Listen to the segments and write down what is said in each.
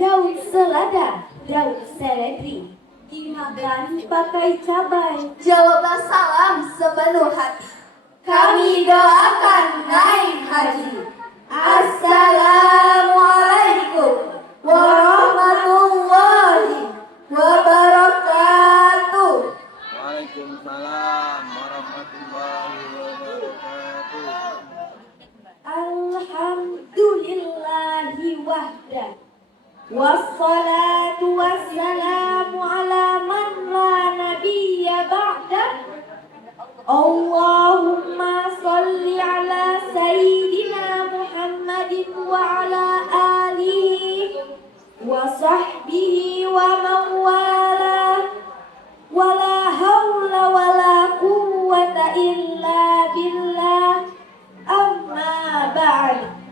daun selada, daun seledri, dimakan pakai cabai. Jawablah salam sepenuh hati. Kami doakan naik haji. Assalamualaikum warahmatullahi wabarakatuh. Waalaikumsalam warahmatullahi wabarakatuh. Alhamdulillahi wahda, wassalatu wassalamu ala man la nabiyya ba'da. Allahumma salli ala sayyidina Muhammadin wa ala alihi wa sahbihi wa mawala. Wala hawla wala quwwata illa billah. Amma ba'd.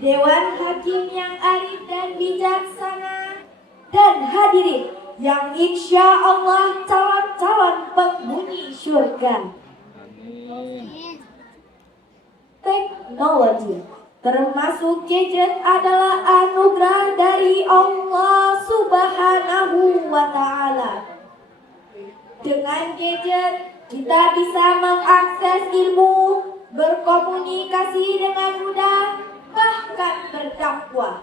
Dewan Hakim yang arif dan bijaksana dan hadirin yang insya Allah calon-calon penghuni surga. Teknologi termasuk gadget adalah anugerah dari Allah Subhanahu wa Ta'ala. Dengan gadget kita bisa mengakses ilmu, berkomunikasi dengan mudah, bahkan berdakwah.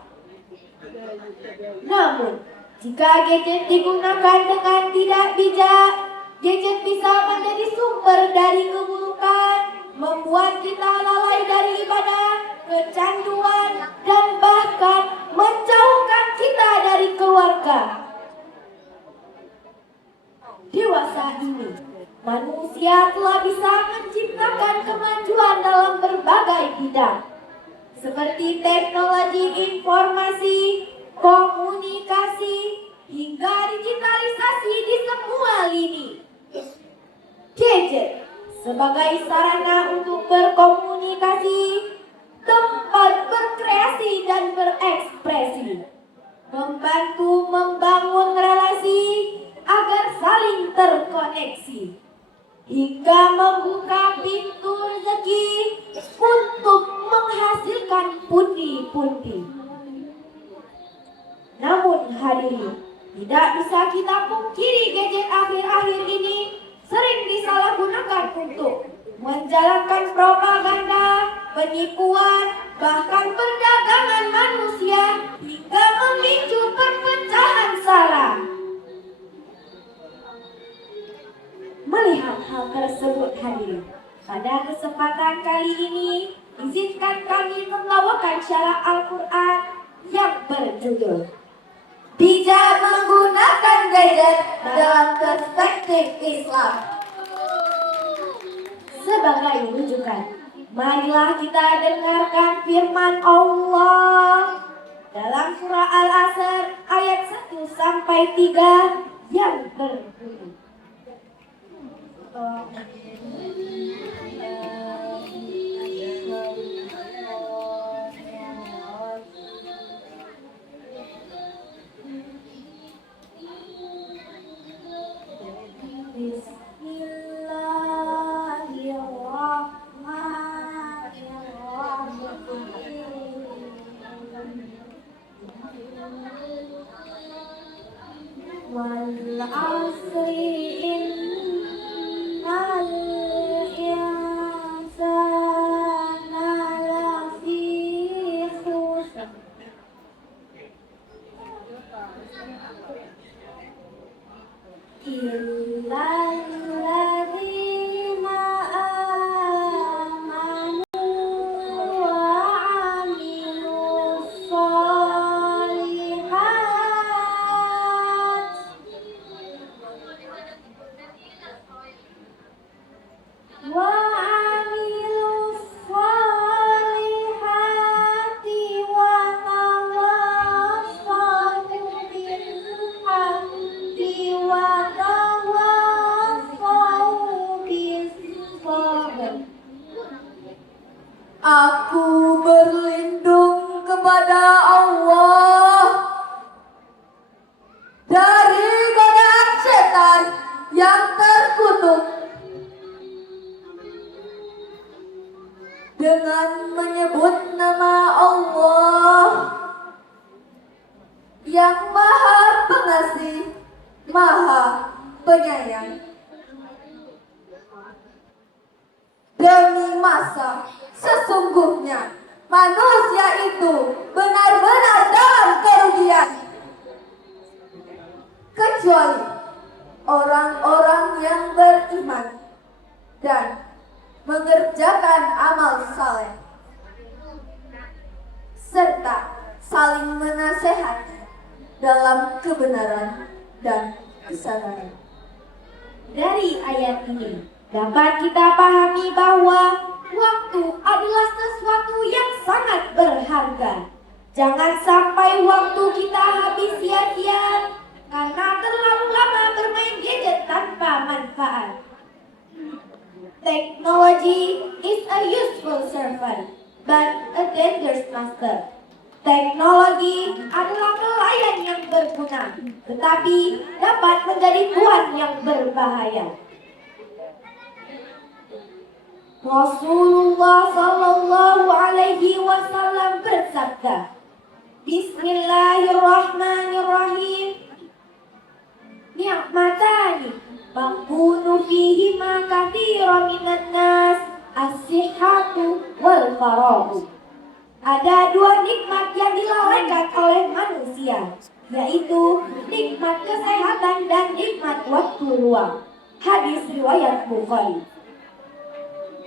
Namun, jika gadget digunakan dengan tidak bijak, gadget bisa menjadi sumber dari keburukan, membuat kita lalai dari ibadah, kecanduan, dan bahkan menjauhkan kita dari keluarga. Dewasa ini, manusia telah bisa menciptakan kemajuan dalam berbagai bidang, seperti teknologi informasi, komunikasi, hingga digitalisasi di semua lini. Gadget sebagai sarana untuk berkomunikasi, tempat berkreasi dan berekspresi, membantu membangun relasi agar saling terkoneksi, hingga membuka pintu rezeki untuk menghasilkan pundi-pundi. Namun hadirin, tidak bisa kita pungkiri gadget akhir-akhir ini sering disalahgunakan untuk menjalankan propaganda, penipuan, bahkan perdagangan manusia, hingga memicu perpecahan sara. Melihat hal tersebut hadirin, pada kesempatan kali ini izinkan kami membawakan syarah Al-Quran yang berjudul Bijak Menggunakan Gadget dalam Perspektif Islam. Sebagai rujukan, marilah kita dengarkan firman Allah dalam surah Al-Asr ayat 1 sampai 3 yang berbunyi wal asri innal insana lafi khusr illal ladzina amanu wa amilus sholihat wa amilus sholihati wa tawassaw bil haqqi wa tawassaw bis sabr. Aku berlindung kepada Allah dari godaan setan yang terkutuk dengan menyebut nama Allah yang maha pengasih, maha penyayang. Demi masa, sesungguhnya manusia itu benar-benar dalam kerugian. Kecuali orang-orang yang beriman dan mengerjakan amal saleh serta saling menasehati dalam kebenaran dan kesabaran. Dari ayat ini dapat kita pahami bahwa waktu adalah sesuatu yang sangat berharga. Jangan sampai waktu kita habis sia-sia karena terlalu lama bermain gadget tanpa manfaat. Technology is a useful servant, but a dangerous master. Teknologi adalah pelayan yang berguna, tetapi dapat menjadi tuan yang berbahaya. Rasulullah Sallallahu Alaihi Wasallam bersabda, Bismillahirrahmanirrahim. Ni'matani Makunu fihima kathira minan nas, as-sihhatu wal farahu. Ada dua nikmat yang dilalaikan oleh manusia, yaitu nikmat kesehatan dan nikmat waktu luang. Hadis riwayat Bukhari.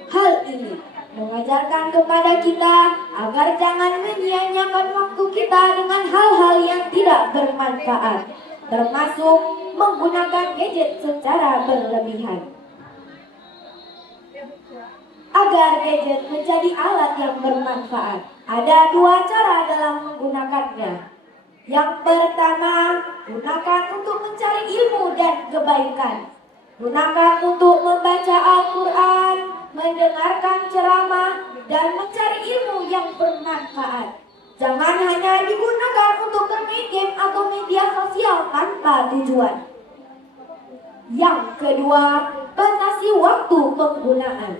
Hal ini mengajarkan kepada kita agar jangan menyia-nyiakan waktu kita dengan hal-hal yang tidak bermanfaat, termasuk menggunakan gadget secara berlebihan. Agar gadget menjadi alat yang bermanfaat, ada dua cara dalam menggunakannya. Yang pertama, gunakan untuk mencari ilmu dan kebaikan. Gunakan untuk membaca Al-Quran, mendengarkan ceramah, dan mencari ilmu yang bermanfaat. Jangan hanya digunakan untuk bermain game atau media sosial tanpa tujuan. Yang kedua, batasi waktu penggunaan.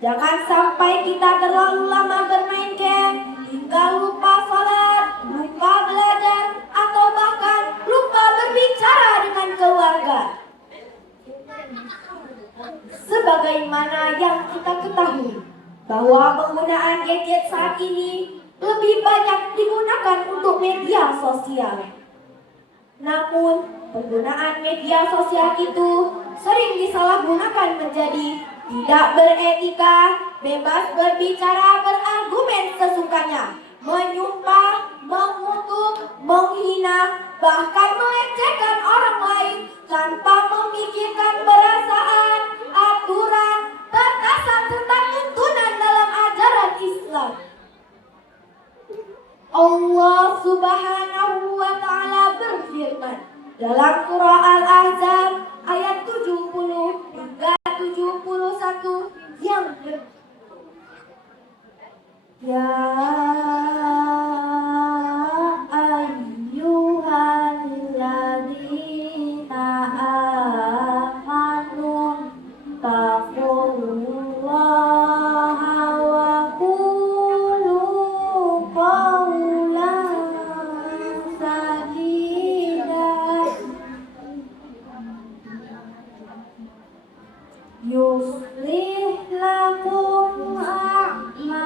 Jangan sampai kita terlalu lama bermain game hingga lupa salat, lupa belajar, atau bahkan lupa berbicara dengan keluarga. Sebagaimana yang kita ketahui bahwa penggunaan gadget saat ini lebih banyak digunakan untuk media sosial. Namun, penggunaan media sosial itu sering disalahgunakan menjadi tidak beretika, bebas berbicara, berargumen sesukanya, menyumpah, mengutuk, menghina, bahkan melecehkan orang lain tanpa memikirkan perasaan, aturan, batasan serta tuntunan dalam ajaran Islam. Allah Subhanahu wa Ta'ala berfirman dalam surah Al-Ahzab ayat 70 hingga 71 yang Ya ayyuhalladzina amanu taqullaha wa qulu qawlan sadida yuslih lakum a'malakum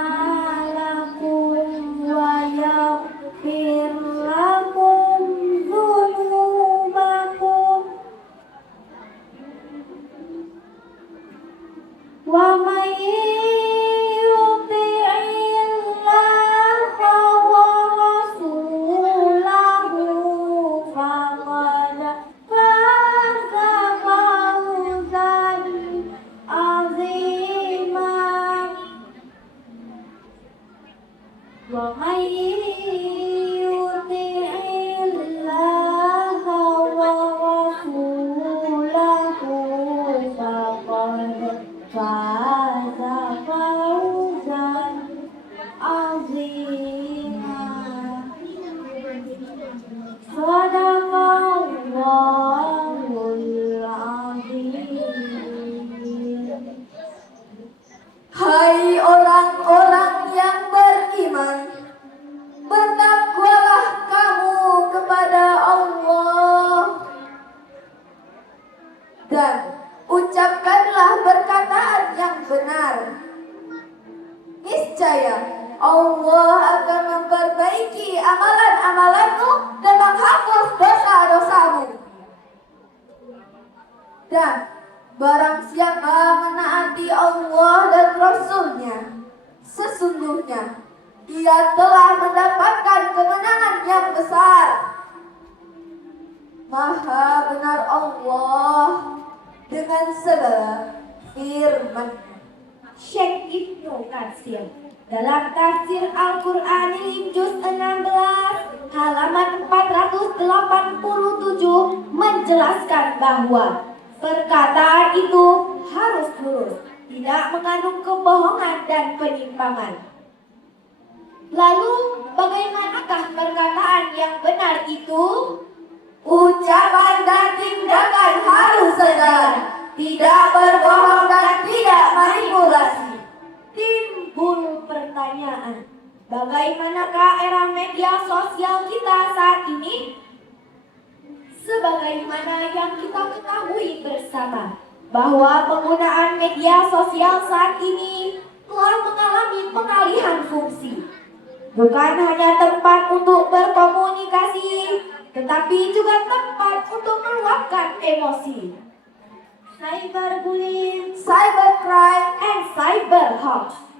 amalan-amalanmu dan menghapus dosa-dosamu. Dan barang siapa menaati Allah dan Rasul-Nya, sesungguhnya ia telah mendapatkan kemenangan yang besar. Maha benar Allah dengan segala firman. Syekh Ibnu Katsir dalam tafsir Al-Qur'anil juz 16 halaman 487 menjelaskan bahwa perkataan itu harus lurus, tidak mengandung kebohongan dan penyimpangan. Lalu bagaimanakah perkataan yang benar itu? Ucapan dan tindakan harus sejalan, tidak berbohong dan tidak manipulasi. Timbul pertanyaan, bagaimanakah era media sosial kita saat ini? Sebagaimana yang kita ketahui bersama, bahwa penggunaan media sosial saat ini telah mengalami pengalihan fungsi. Bukan hanya tempat untuk berkomunikasi, tetapi juga tempat untuk meluapkan emosi. Cyberbullying, cybercrime, and cyberhoax.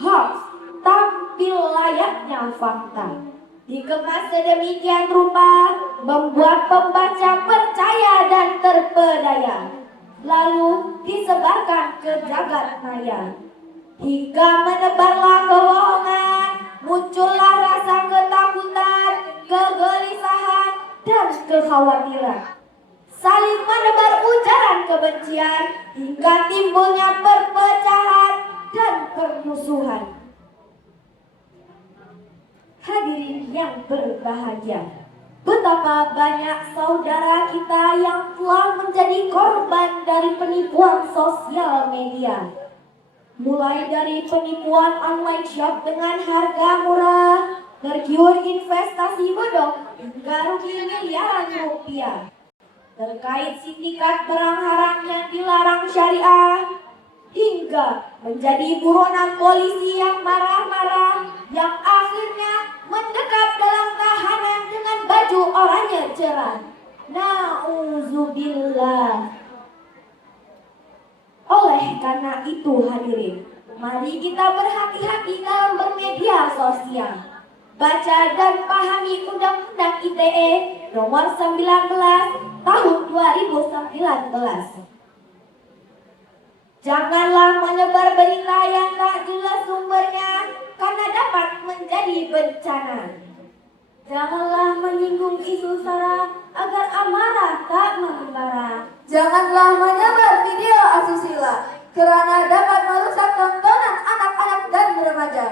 Hoax tampil layaknya fakta, dikemas sedemikian rupa membuat pembaca percaya dan terpedaya, lalu disebarkan ke jagat maya. Hingga menebarlah kebohongan, muncullah rasa ketakutan, kegelisahan, dan kekhawatiran. Saling menebar ujaran kebencian hingga timbulnya perpecahan dan permusuhan. Hadirin yang berbahagia, betapa banyak saudara kita yang telah menjadi korban dari penipuan sosial media. Mulai dari penipuan online shop dengan harga murah, tergiur investasi bodong hingga rugi miliaran rupiah. Terkait sindikat barang haram yang dilarang syariah, hingga menjadi buronan polisi yang marah-marah, yang akhirnya mendekap dalam tahanan dengan baju oranye cerah. Nauzubillah. Oleh karena itu hadirin, mari kita berhati-hati dalam bermedia sosial. Baca dan pahami Undang-Undang ITE nomor 19 tahun 2019. Janganlah menyebar berita yang tak jelas sumbernya, karena dapat menjadi bencana. Janganlah menyinggung isu sara, agar amarah tak membara. Janganlah menyebar video asusila, karena dapat merusak tontonan anak-anak dan remaja.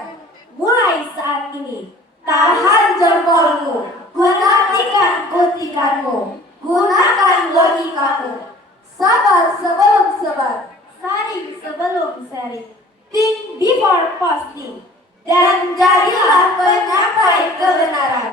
Mulai saat ini, Tahan jempolmu, gunakan kutikanmu, gunakan logikamu. Sabar sebelum sebar, saring sebelum sharing, think before posting, dan jadilah penyampai kebenaran.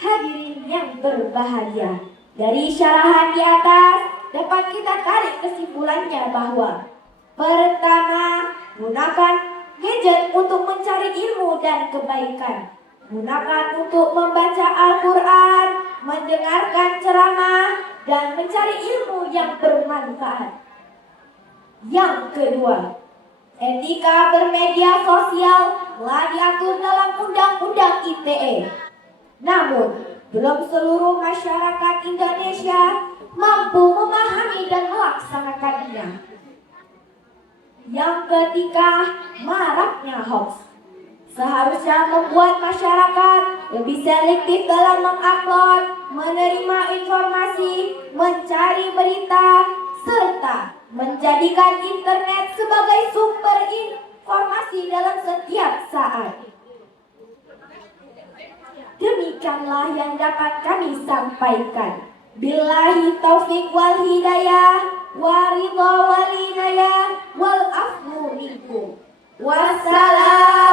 Hadirin yang berbahagia, dari syarahan di atas dapat kita tarik kesimpulannya bahwa pertama, gunakan gadget untuk mencari ilmu dan kebaikan. Gunakan untuk membaca Al-Quran, mendengarkan ceramah, dan mencari ilmu yang bermanfaat. Yang kedua, etika bermedia sosial telah diatur dalam Undang-Undang ITE. Namun, belum seluruh masyarakat Indonesia mampu memahami dan melaksanakannya. Yang ketiga, maraknya hoax. Seharusnya membuat masyarakat lebih selektif dalam mengupload, menerima informasi, mencari berita, serta menjadikan internet sebagai sumber informasi dalam setiap saat. Demikianlah yang dapat kami sampaikan. Billahi taufiq wal hidayah, wa ridha wal inayah, wal afwu minkum. Wassalam.